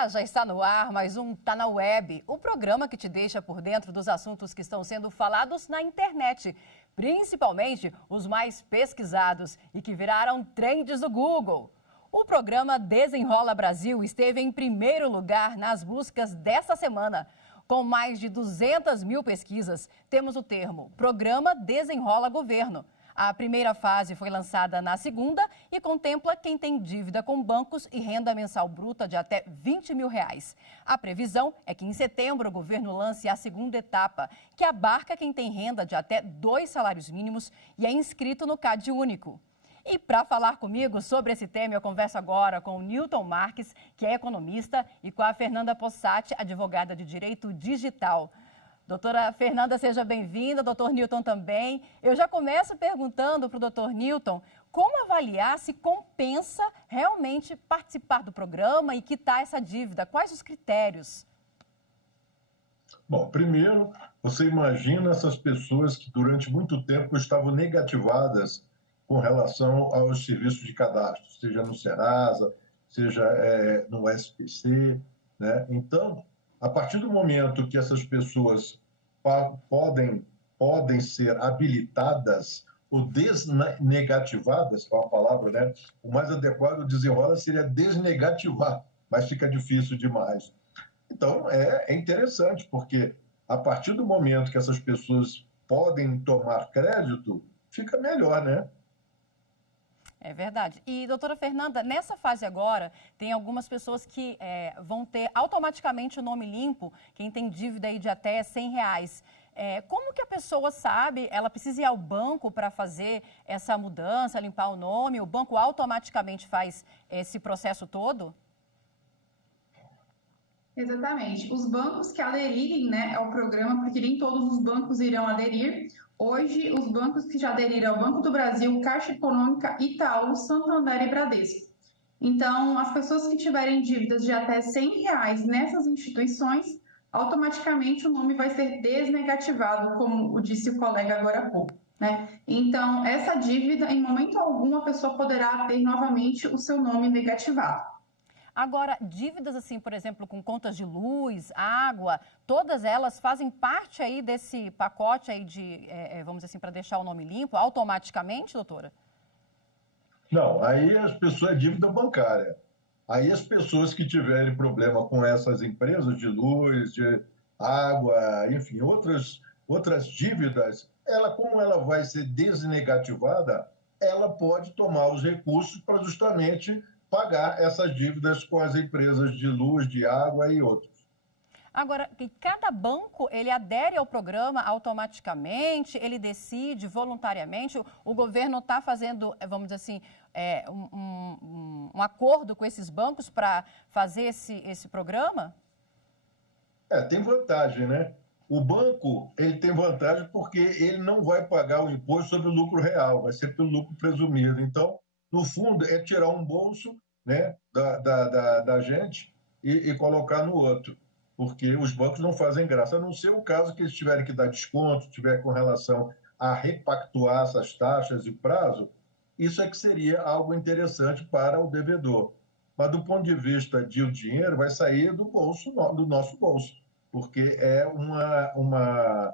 Olá, já está no ar mais um Tá na Web, o programa que te deixa por dentro dos assuntos que estão sendo falados na internet, principalmente os mais pesquisados e que viraram trends do Google. O programa Desenrola Brasil esteve em primeiro lugar nas buscas desta semana. Com mais de 200 mil pesquisas, temos o termo Programa Desenrola Governo. A primeira fase foi lançada na segunda e contempla quem tem dívida com bancos e renda mensal bruta de até R$20 mil. A previsão é que em setembro o governo lance a segunda etapa, que abarca quem tem renda de até 2 salários mínimos e é inscrito no CAD único. E para falar comigo sobre esse tema, eu converso agora com o Newton Marques, que é economista, e com a Fernanda Possati, advogada de Direito Digital. Doutora Fernanda, seja bem-vinda, doutor Newton também. Eu já começo perguntando para o doutor Newton como avaliar se compensa realmente participar do programa e quitar essa dívida. Quais os critérios? Bom, primeiro, você imagina essas pessoas que durante muito tempo estavam negativadas com relação aos serviços de cadastro, seja no Serasa, seja no SPC, né? Então, a partir do momento que essas pessoas podem ser habilitadas ou desnegativadas, que é uma palavra, né? O mais adequado, desenrola, seria desnegativar, mas fica difícil demais. Então, é interessante, porque a partir do momento que essas pessoas podem tomar crédito, fica melhor, né? É verdade. E, doutora Fernanda, nessa fase agora, tem algumas pessoas que vão ter automaticamente o nome limpo, quem tem dívida aí de até R$100. Como que a pessoa sabe, ela precisa ir ao banco para fazer essa mudança, limpar o nome? O banco automaticamente faz esse processo todo? Exatamente. Os bancos que aderirem, né, ao programa, porque nem todos os bancos irão aderir. Hoje, os bancos que já aderiram ao Banco do Brasil, Caixa Econômica, Itaú, Santander e Bradesco. Então, as pessoas que tiverem dívidas de até R$100 nessas instituições, automaticamente o nome vai ser desnegativado, como disse o colega agora há pouco, né? Então, essa dívida, em momento algum, a pessoa poderá ter novamente o seu nome negativado. Agora, dívidas assim, por exemplo, com contas de luz, água, todas elas fazem parte aí desse pacote aí de, vamos dizer assim, para deixar o nome limpo, automaticamente, doutora? Não, aí as pessoas é dívida bancária. Aí as pessoas que tiverem problema com essas empresas de luz, de água, enfim, outras dívidas, como ela vai ser desnegativada, ela pode tomar os recursos para justamente pagar essas dívidas com as empresas de luz, de água e outros. Agora, cada banco, ele adere ao programa automaticamente, ele decide voluntariamente, o governo está fazendo, vamos dizer assim, um acordo com esses bancos para fazer esse programa? Tem vantagem, né? O banco, ele tem vantagem porque ele não vai pagar o imposto sobre o lucro real, vai ser pelo lucro presumido. Então, no fundo, é tirar um bolso, né, da gente e colocar no outro, porque os bancos não fazem graça, a não ser o caso que eles tiverem que dar desconto, tiver com relação a repactuar essas taxas e prazo, isso é que seria algo interessante para o devedor. Mas do ponto de vista de o dinheiro, vai sair do bolso, do nosso bolso, porque é uma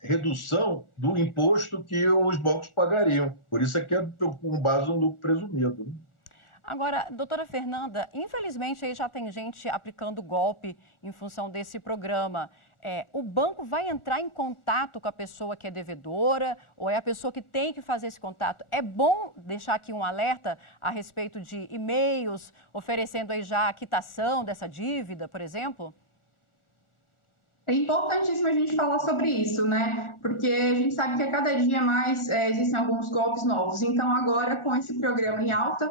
redução do imposto que os bancos pagariam. Por isso é que é com base no lucro presumido. Agora, doutora Fernanda, infelizmente aí já tem gente aplicando golpe em função desse programa. O banco vai entrar em contato com a pessoa que é devedora ou é a pessoa que tem que fazer esse contato? É bom deixar aqui um alerta a respeito de e-mails oferecendo aí já a quitação dessa dívida, por exemplo? É importantíssimo a gente falar sobre isso, né? Porque a gente sabe que a cada dia mais existem alguns golpes novos. Então, agora, com esse programa em alta,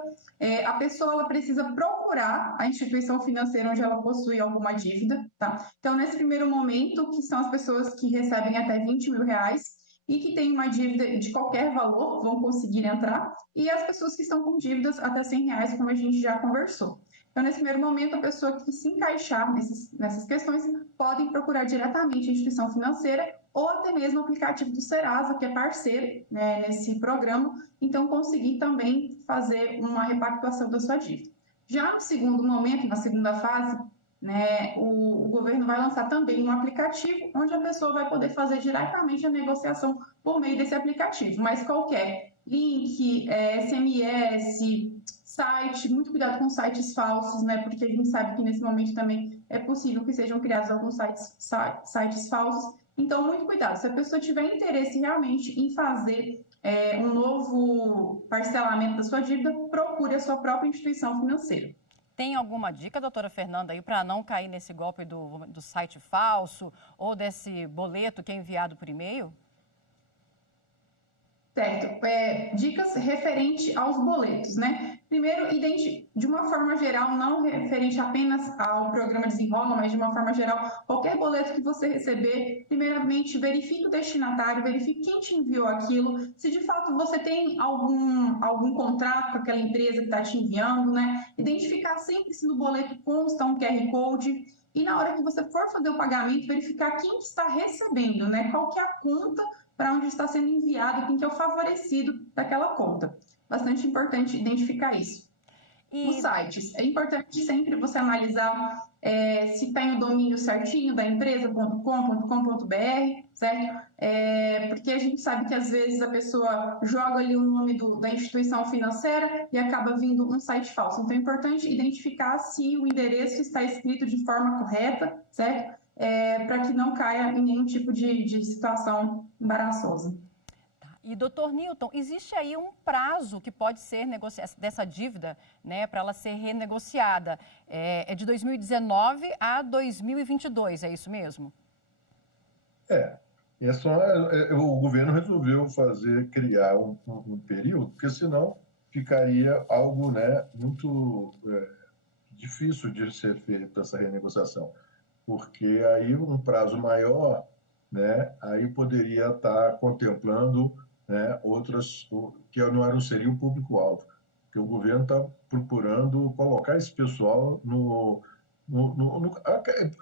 a pessoa ela precisa procurar a instituição financeira onde ela possui alguma dívida, tá? Então, nesse primeiro momento, que são as pessoas que recebem até R$20 mil e que têm uma dívida de qualquer valor, vão conseguir entrar, e as pessoas que estão com dívidas até R$100, como a gente já conversou. Então, nesse primeiro momento, a pessoa que se encaixar nessas questões pode procurar diretamente a instituição financeira ou até mesmo o aplicativo do Serasa, que é parceiro, né, nesse programa, então conseguir também fazer uma repactuação da sua dívida. Já no segundo momento, na segunda fase, né, o governo vai lançar também um aplicativo onde a pessoa vai poder fazer diretamente a negociação por meio desse aplicativo, mas qualquer link, SMS, site, muito cuidado com sites falsos, né, porque a gente sabe que nesse momento também é possível que sejam criados alguns sites falsos, então muito cuidado, se a pessoa tiver interesse realmente em fazer um novo parcelamento da sua dívida, procure a sua própria instituição financeira. Tem alguma dica, doutora Fernanda, aí para não cair nesse golpe do site falso ou desse boleto que é enviado por e-mail? Certo. Dicas referente aos boletos, né? Primeiro, de uma forma geral, não referente apenas ao programa Desenrola, mas de uma forma geral, qualquer boleto que você receber, primeiramente, verifique o destinatário, verifique quem te enviou aquilo, se de fato você tem algum contrato com aquela empresa que está te enviando, né? Identificar sempre se no boleto consta um QR Code. E na hora que você for fazer o pagamento, verificar quem está recebendo, né? Qual que é a conta para onde está sendo enviado, quem que é o favorecido daquela conta. Bastante importante identificar isso. Nos sites, é importante sempre você analisar se tem o domínio certinho da empresa.com.br, certo? Porque a gente sabe que às vezes a pessoa joga ali o nome da instituição financeira e acaba vindo um site falso. Então é importante identificar se o endereço está escrito de forma correta, certo? Para que não caia em nenhum tipo de situação embaraçosa. E, doutor Newton, existe aí um prazo que pode ser dessa dívida, né, para ela ser renegociada. É de 2019 a 2022, é isso mesmo? O governo resolveu criar um período, porque senão ficaria algo, né, muito difícil de ser feita essa renegociação, porque aí um prazo maior, né, aí poderia estar contemplando, né, outras que não seria o público-alvo, porque o governo está procurando colocar esse pessoal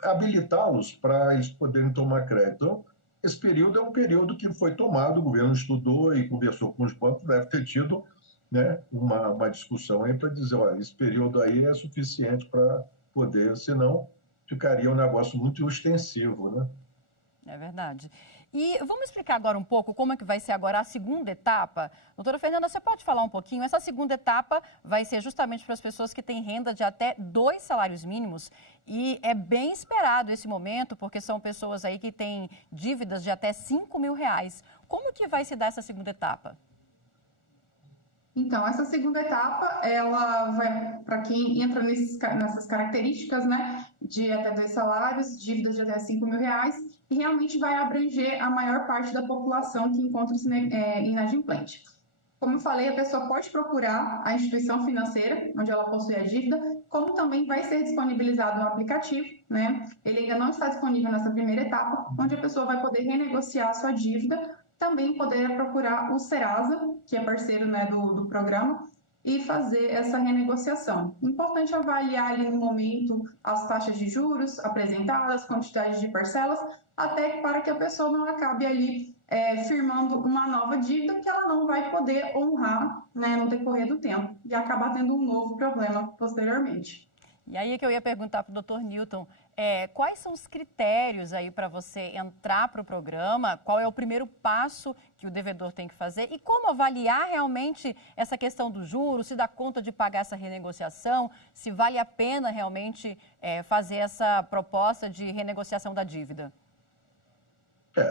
habilitá-los para eles poderem tomar crédito. Então, esse período é um período que foi tomado, o governo estudou e conversou com os bancos, deve ter tido, né, uma discussão aí para dizer, olha, esse período aí é suficiente para poder, senão ficaria um negócio muito extensivo, né? É verdade. E vamos explicar agora um pouco como é que vai ser agora a segunda etapa. Doutora Fernanda, você pode falar um pouquinho? Essa segunda etapa vai ser justamente para as pessoas que têm renda de até 2 salários mínimos. E é bem esperado esse momento, porque são pessoas aí que têm dívidas de até R$ 5.000. Como que vai se dar essa segunda etapa? Então, essa segunda etapa, ela vai para quem entra nessas características, né, de até 2 salários, dívidas de até R$ 5.000, e realmente vai abranger a maior parte da população que encontra-se inadimplente. Como eu falei, a pessoa pode procurar a instituição financeira, onde ela possui a dívida, como também vai ser disponibilizado um aplicativo, né? Ele ainda não está disponível nessa primeira etapa, onde a pessoa vai poder renegociar a sua dívida, também poder procurar o Serasa, que é parceiro, né, do programa, e fazer essa renegociação. Importante avaliar ali no momento as taxas de juros apresentadas, quantidade de parcelas, até para que a pessoa não acabe ali firmando uma nova dívida que ela não vai poder honrar, né, no decorrer do tempo e acabar tendo um novo problema posteriormente. E aí que eu ia perguntar para o doutor Newton, quais são os critérios aí para você entrar para o programa? Qual é o primeiro passo que o devedor tem que fazer? E como avaliar realmente essa questão do juros, se dá conta de pagar essa renegociação, se vale a pena realmente fazer essa proposta de renegociação da dívida?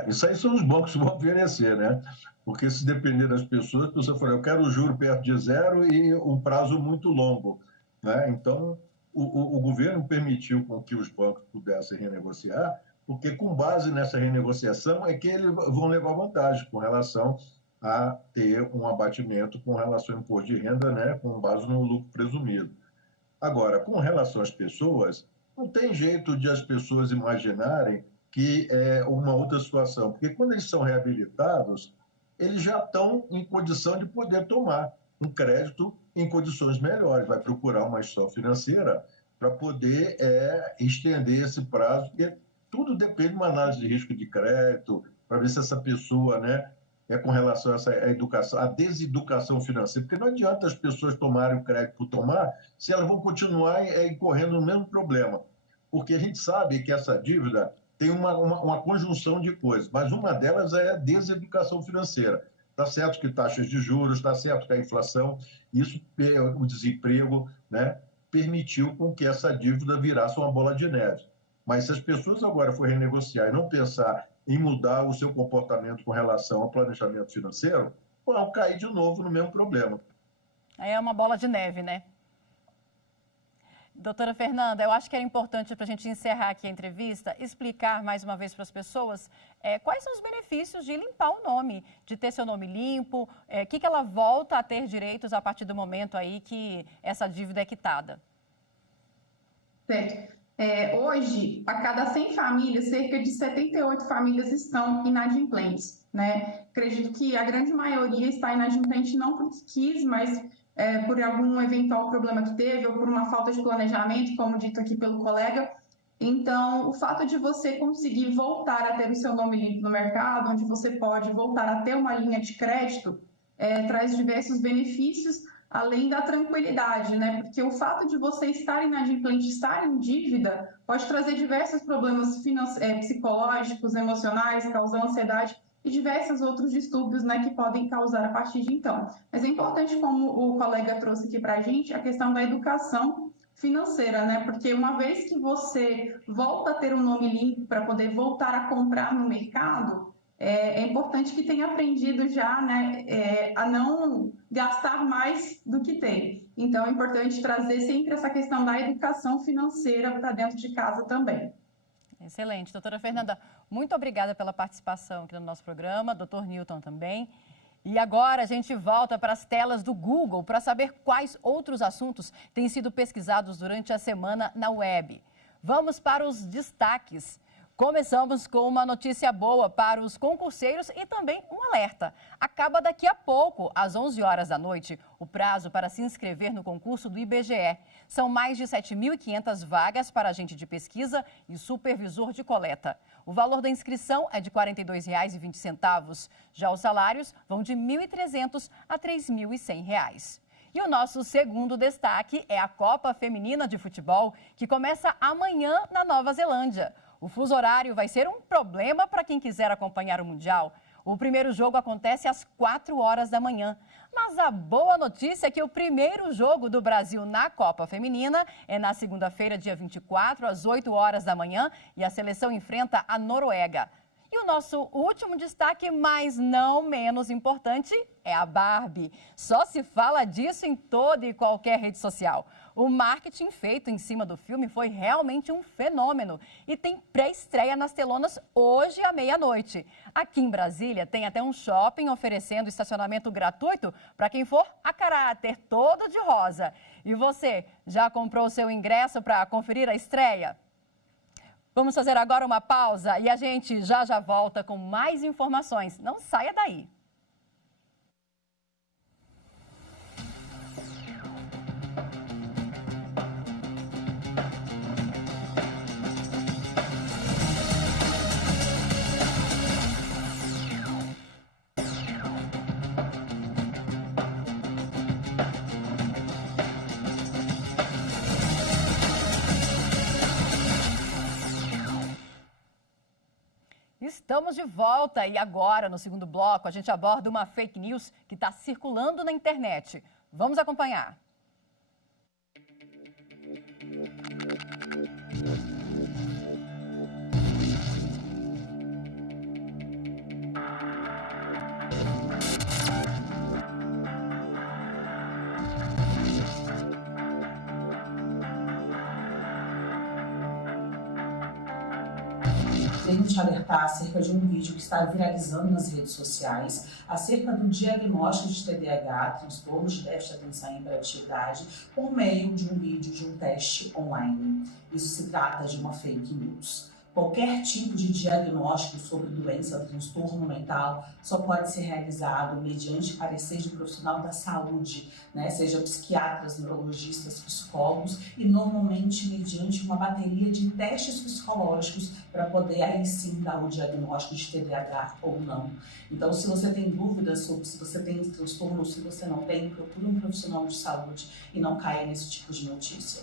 Isso aí são os bancos que vão oferecer, né? Porque se depender das pessoas, a pessoa fala, eu quero o juro perto de zero e um prazo muito longo, né? Então, o governo permitiu com que os bancos pudessem renegociar, porque com base nessa renegociação é que eles vão levar vantagem com relação a ter um abatimento com relação ao imposto de renda, né? Com base no lucro presumido. Agora, com relação às pessoas, não tem jeito de as pessoas imaginarem que é uma outra situação, porque quando eles são reabilitados, eles já estão em condição de poder tomar um crédito em condições melhores, vai procurar uma instituição financeira para poder estender esse prazo, porque tudo depende de uma análise de risco de crédito, para ver se essa pessoa, né, é com relação a essa a educação, a deseducação financeira, porque não adianta as pessoas tomarem o crédito por tomar, se elas vão continuar incorrendo no mesmo problema, porque a gente sabe que essa dívida tem uma conjunção de coisas, mas uma delas é a deseducação financeira. Está certo que taxas de juros, está certo que a inflação, isso, o desemprego, né, permitiu com que essa dívida virasse uma bola de neve. Mas se as pessoas agora forem renegociar e não pensar em mudar o seu comportamento com relação ao planejamento financeiro, vão cair de novo no mesmo problema. É uma bola de neve, né? Doutora Fernanda, eu acho que era importante para a gente encerrar aqui a entrevista, explicar mais uma vez para as pessoas quais são os benefícios de limpar o nome, de ter seu nome limpo, que ela volta a ter direitos a partir do momento aí que essa dívida é quitada. Certo. Hoje, a cada 100 famílias, cerca de 78 famílias estão inadimplentes, né? Acredito que a grande maioria está inadimplente não porque quis, mas por algum eventual problema que teve ou por uma falta de planejamento, como dito aqui pelo colega. Então, o fato de você conseguir voltar a ter o seu nome limpo no mercado, onde você pode voltar a ter uma linha de crédito, traz diversos benefícios, além da tranquilidade, né? Porque o fato de você estar inadimplente, estar em dívida, pode trazer diversos problemas psicológicos, emocionais, causar ansiedade e diversos outros distúrbios, né, que podem causar a partir de então. Mas é importante, como o colega trouxe aqui para a gente, a questão da educação financeira, né? Porque uma vez que você volta a ter um nome limpo para poder voltar a comprar no mercado, é importante que tenha aprendido já, né, a não gastar mais do que tem. Então, é importante trazer sempre essa questão da educação financeira para dentro de casa também. Excelente. Doutora Fernanda, muito obrigada pela participação aqui no nosso programa, doutor Newton também. E agora a gente volta para as telas do Google para saber quais outros assuntos têm sido pesquisados durante a semana na web. Vamos para os destaques. Começamos com uma notícia boa para os concurseiros e também um alerta. Acaba daqui a pouco, às 11 horas da noite, o prazo para se inscrever no concurso do IBGE. São mais de 7.500 vagas para agente de pesquisa e supervisor de coleta. O valor da inscrição é de R$ 42,20. Já os salários vão de R$ 1.300 a R$ 3.100. E o nosso segundo destaque é a Copa Feminina de Futebol, que começa amanhã na Nova Zelândia. O fuso horário vai ser um problema para quem quiser acompanhar o Mundial. O primeiro jogo acontece às 4 horas da manhã. Mas a boa notícia é que o primeiro jogo do Brasil na Copa Feminina é na segunda-feira, dia 24, às 8 horas da manhã, e a seleção enfrenta a Noruega. E o nosso último destaque, mas não menos importante, é a Barbie. Só se fala disso em toda e qualquer rede social. O marketing feito em cima do filme foi realmente um fenômeno e tem pré-estreia nas telonas hoje à meia-noite. Aqui em Brasília tem até um shopping oferecendo estacionamento gratuito para quem for a caráter todo de rosa. E você, já comprou o seu ingresso para conferir a estreia? Vamos fazer agora uma pausa e a gente já volta com mais informações. Não saia daí. Estamos de volta e agora, no segundo bloco, a gente aborda uma fake news que está circulando na internet. Vamos acompanhar. Venho te alertar acerca de um vídeo que está viralizando nas redes sociais acerca do diagnóstico de TDAH, transtorno de déficit de atenção e hiperatividade, por meio de um vídeo de um teste online. Isso se trata de uma fake news. Qualquer tipo de diagnóstico sobre doença ou transtorno mental só pode ser realizado mediante parecer de profissional da saúde, né? Seja psiquiatras, neurologistas, psicólogos, e normalmente mediante uma bateria de testes psicológicos para poder aí sim dar o diagnóstico de TDAH ou não. Então, se você tem dúvidas sobre se você tem esse transtorno ou se você não tem, procure um profissional de saúde e não caia nesse tipo de notícia.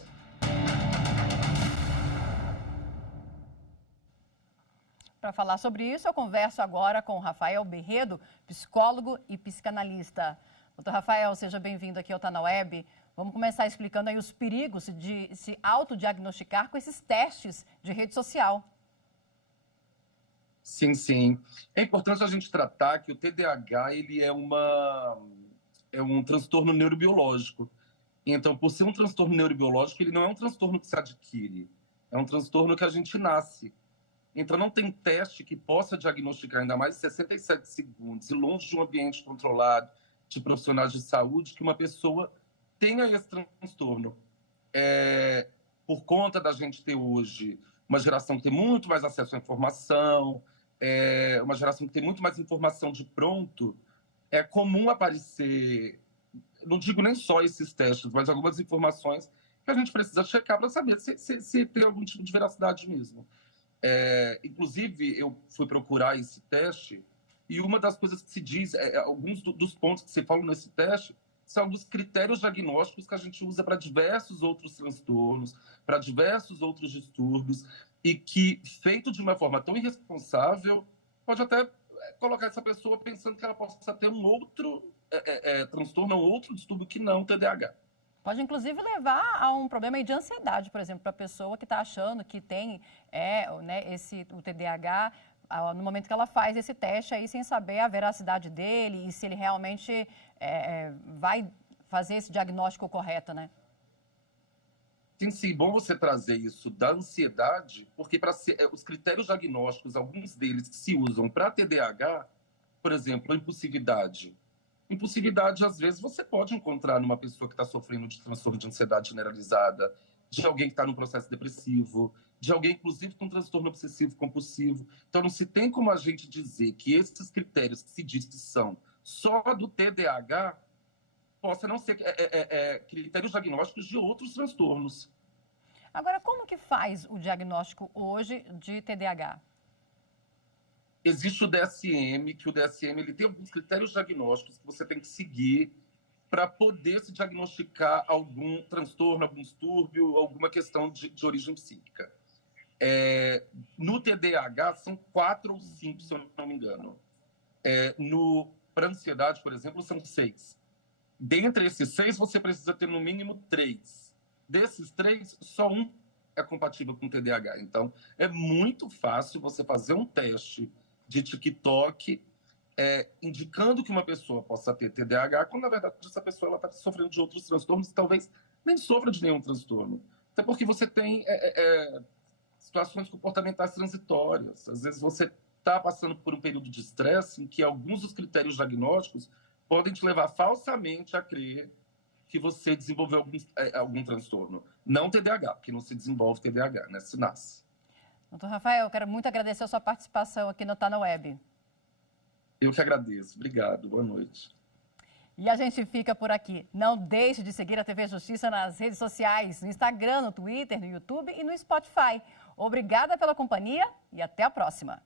Para falar sobre isso, eu converso agora com o Rafael Berredo, psicólogo e psicanalista. Doutor Rafael, seja bem-vindo aqui ao Tá na Web. Vamos começar explicando aí os perigos de se autodiagnosticar com esses testes de rede social. Sim, sim. É importante a gente tratar que o TDAH ele é um transtorno neurobiológico. Então, por ser um transtorno neurobiológico, ele não é um transtorno que se adquire. É um transtorno que a gente nasce. Então, não tem teste que possa diagnosticar, ainda mais em 67 segundos, e longe de um ambiente controlado, de profissionais de saúde, que uma pessoa tenha esse transtorno. Por conta da gente ter hoje uma geração que tem muito mais acesso à informação, uma geração que tem muito mais informação de pronto, é comum aparecer, não digo nem só esses testes, mas algumas informações que a gente precisa checar para saber se tem algum tipo de veracidade mesmo. Inclusive, eu fui procurar esse teste e uma das coisas que se diz, alguns dos pontos que se falam nesse teste, são alguns critérios diagnósticos que a gente usa para diversos outros transtornos, para diversos outros distúrbios, e que, feito de uma forma tão irresponsável, pode até colocar essa pessoa pensando que ela possa ter um outro transtorno ou outro distúrbio que não o TDAH. Pode, inclusive, levar a um problema aí de ansiedade, por exemplo, para a pessoa que está achando que tem o TDAH, no momento que ela faz esse teste aí, sem saber a veracidade dele e se ele realmente vai fazer esse diagnóstico correto, né? Sim, bom você trazer isso da ansiedade, porque os critérios diagnósticos, alguns deles que se usam para TDAH, por exemplo, a impulsividade. Impulsividade, às vezes, você pode encontrar numa pessoa que está sofrendo de transtorno de ansiedade generalizada, de alguém que está num processo depressivo, de alguém, inclusive, com transtorno obsessivo-compulsivo. Então, não se tem como a gente dizer que esses critérios que se diz que são só do TDAH possam não ser critérios diagnósticos de outros transtornos. Agora, como que faz o diagnóstico hoje de TDAH? Existe o DSM, que o DSM ele tem alguns critérios diagnósticos que você tem que seguir para poder se diagnosticar algum transtorno, algum distúrbio, alguma questão de origem psíquica. No TDAH, são 4 ou 5, se eu não me engano. Para ansiedade, por exemplo, são 6. Dentre esses 6, você precisa ter no mínimo 3. Desses 3, só um é compatível com TDAH. Então, é muito fácil você fazer um teste de TikTok indicando que uma pessoa possa ter TDAH, quando, na verdade, essa pessoa está sofrendo de outros transtornos e talvez nem sofra de nenhum transtorno. Até porque você tem situações comportamentais transitórias. Às vezes você está passando por um período de estresse em que alguns dos critérios diagnósticos podem te levar falsamente a crer que você desenvolveu algum transtorno. Não TDAH, porque não se desenvolve TDAH, né? Se nasce. Doutor Rafael, eu quero muito agradecer a sua participação aqui no Tá na Web. Eu que agradeço. Obrigado. Boa noite. E a gente fica por aqui. Não deixe de seguir a TV Justiça nas redes sociais, no Instagram, no Twitter, no YouTube e no Spotify. Obrigada pela companhia e até a próxima.